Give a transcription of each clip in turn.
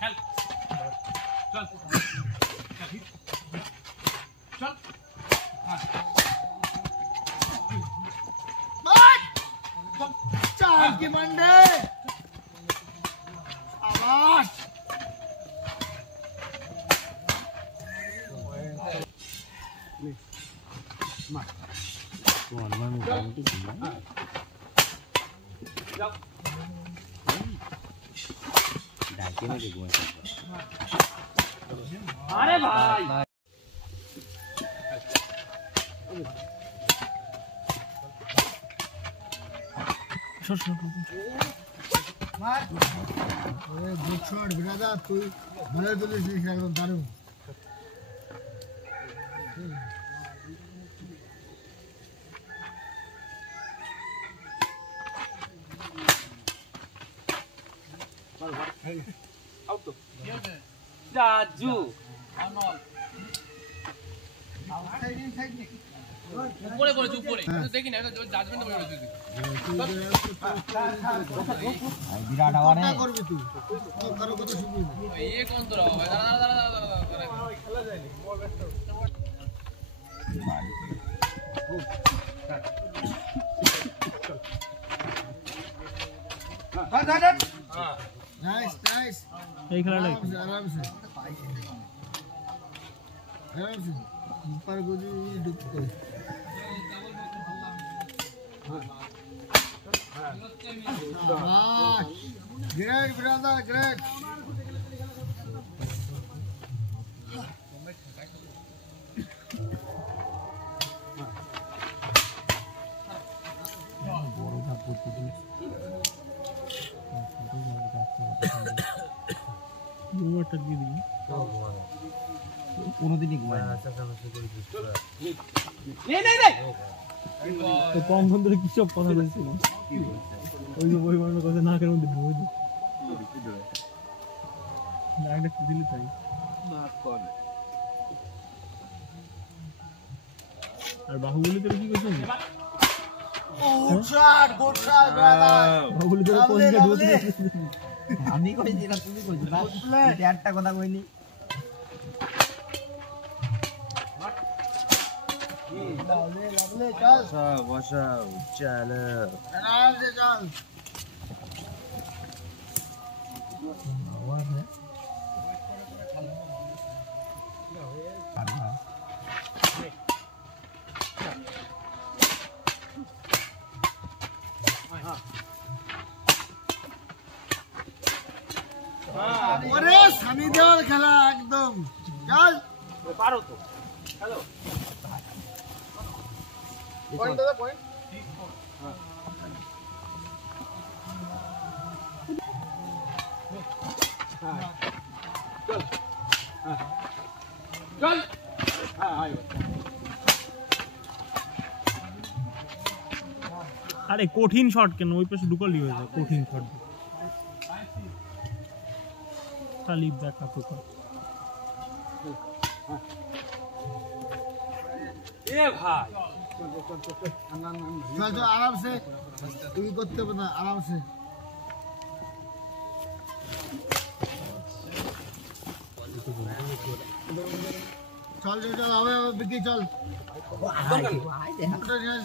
चल चल चल चाल की मंडे आवाज अरे भाई गुड शॉट ब्रदर তুই ভালো তুলেছিস একদম দারুণ आउट तो राजू উপরে পড়ে উপরে দেখি না এটা জাজমেন্ট পড়ে রয়েছে বিরাট আওয়াজ করবি তুই কারো কথা শুনবি না ये कौन तो रहा है दादा খেলা যায়নি বল ব্যস্ত हां नाइस नाइस এই খেলাটা आराम से ऊपर गोदी डुब कर ग्रेट ब्रदर ग्रेट কোনোদিনই ঘুমায় না তো কম ফোন ধরে কি সব কথা বলছিল ওই যে পরিমাণের কথা নাকের মধ্যে ঢুকে দিই ডাইরেক্ট দিলি তাই আর বাহুবলী তোর কি করছিস गुड शॉट ब्रदर বাহুবলী তোর কোন দিকে ঢুকে আমি কইছি না তুমি কইছো না এই একটা কথা কইনি लवले चल বসাও চলো आराम से चल आवाज है अरे सनी देओल खेला एकदम चल पारो तो हेलो पॉइंट दे पॉइंट चल चल हां आयो আরে কঠিন শট কেন ওই পাশে ঢুকালি হয়ে যায় কঠিন শট খালি দেখা তো ए भाई चल चल आराम से तू करते बना आराम से चल चल चल अबे बिकी चल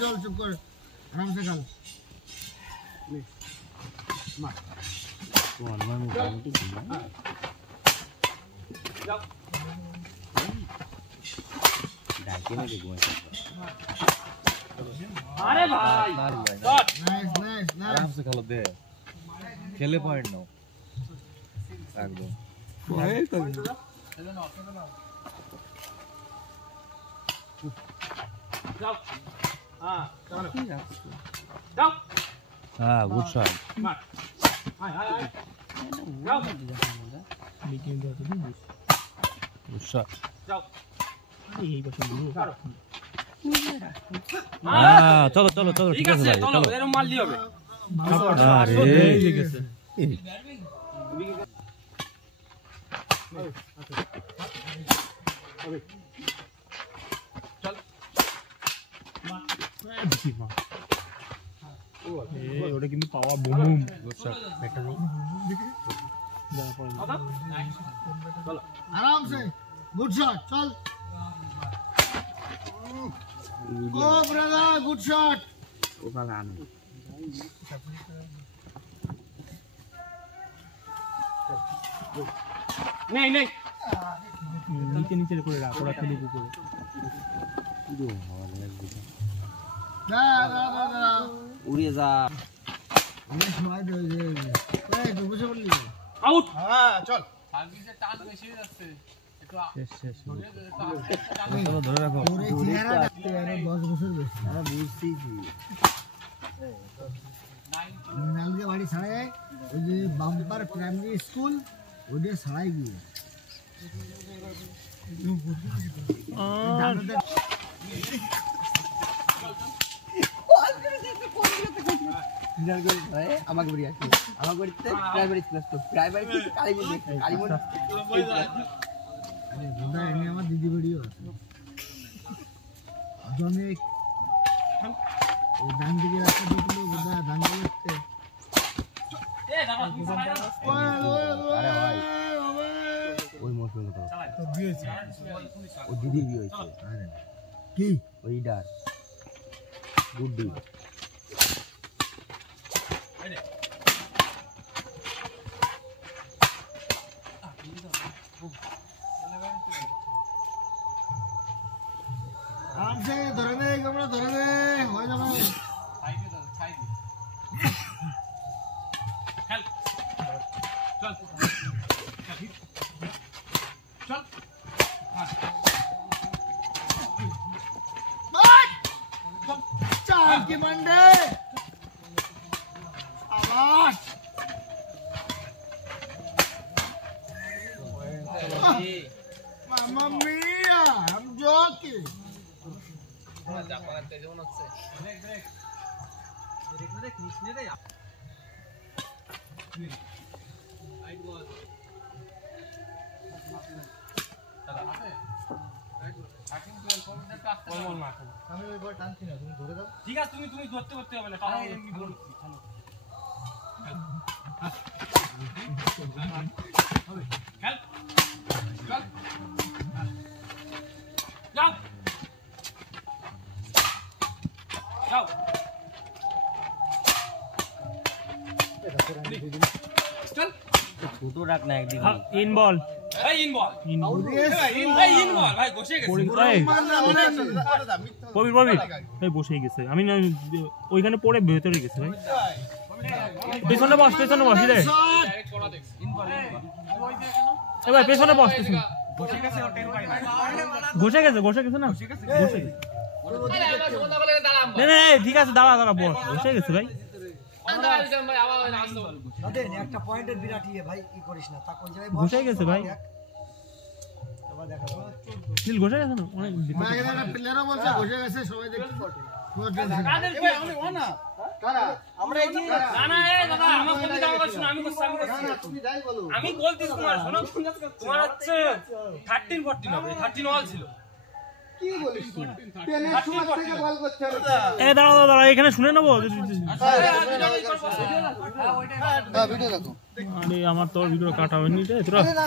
चल चुप कर आराम से चल जाओ अरे भाई शॉट नाइस नाइस नाइस आराम से खेलो दे खेले पॉइंट नो एकदम जाओ हां जाओ हां गुड शॉट मार हाय हाय हाय जाओ लेकिन तो गुड शॉट जाओ এই পাশে ঢুকে हां चलो चलो चलो ঠিক আছে চলো এরকম মারলি হবে अरे এই গেছে চল ওটা কিন্তু পাওয়া বুম गुड शॉट आराम से गुड शॉट चल ओ ब्रदर गुड शॉट नहीं नहीं नीचे नीचे করে রাখ ওরা খেলুক উপরে उड़िए जा ये সময় দে ওই তো বুঝে বললি আউট হ্যাঁ চল আগে যে টান বেশি হয়ে যাচ্ছে একটু শেষ ধরে রাখো ওরে চেহারা দেখতে আরে 10 বছর বেশি আরে বুঝছি কি নালগে বাড়ি ছাড়ে ওই যে বাম্পার প্রাইমারি স্কুল ওইটা ছাড়াই গিয়ে আমাকে বলি আছে আমার বাড়িতে প্রাইমারি ক্লাস তো প্রাইমারি কালীমন্দির দেখতে কালীমন্দির আরে বুদা এনে আমার দিদি ভিডিও আছে জমি এই ডান দিকে রাস্তা দেখলো বুদা ডান দিকে এ দাদা তুমি চালাই না আরে ভাই ওই মৌসুমে তো তো বিয়ে হয়েছে ও দিদির বিয়ে হয়েছে আরে কি ওই ডার গুড্ডি आराम से धरे दे कमरा धरे दे हो जाবে ছাই দে দাদা ছাই দে খেল চল চল चार की मंडे आवाज मामा मिया हम joking জাপানের তেজ মনে হচ্ছে ব্রেক ব্রেক ব্রেক না রে কৃষ্ণে রে রাইট বল দাদা আছে রাইট বল 13 12 পয়েন্টের কাজ বল না আমি ওই বল টানছি না তুমি ধরে দাও ঠিক আছে তুমি তুমি ধরতে করতে হবে না তাহলে আমি বলছি চলো হবে খেল চল যাও যাও চল ছোট রাখ না একদিকে ইন বল এই in ball in ball in ball ভাই বসে গেছে কবির কবির এই বসেই গেছে আমি না ওইখানে পড়ে ভেতরে গেছে ভাই পেছনে বস রে ডাইরেক্ট করা দেখ ইন বল ওই যে কেন এ ভাই পেছনে বস পেছনে বসে গেছে ও টেন পাই ঘষে গেছে না ঘষে গেছে আরে আমার কথা বলে দাঁড়াম না না ঠিক আছে দাঁড়া বস ঘষে গেছে ভাই আমরা আইলাম ভাই আবার আসতে বল দাদা একটা পয়েন্টের বিরাট ইয়ে ভাই ই করিস না তা কোন জায়গায় ঘষে গেছে ভাই আবার দেখা নীল ঘষে গেছে না অনেক মাইরা প্লেয়ারও বলছে ঘষে গেছে সবাই দেখি কাদের কই আমি ও না কারা আমরা এই না না এ দাদা আমার কথা দাও শুনো আমি করছি তুমি যাই বলো আমি বলতেছি তোমার শোনো তোমার হচ্ছে 13 14 হবে 13 অল ছিল কি বলিস তুই টেনের সময় থেকে বল করতে হবে এ দাঁড়া এখানে শুনে নেবো হ্যাঁ ভিডিও দেখো আরে আমার তো ভিডিও কাটা হয়নি রে তোরা না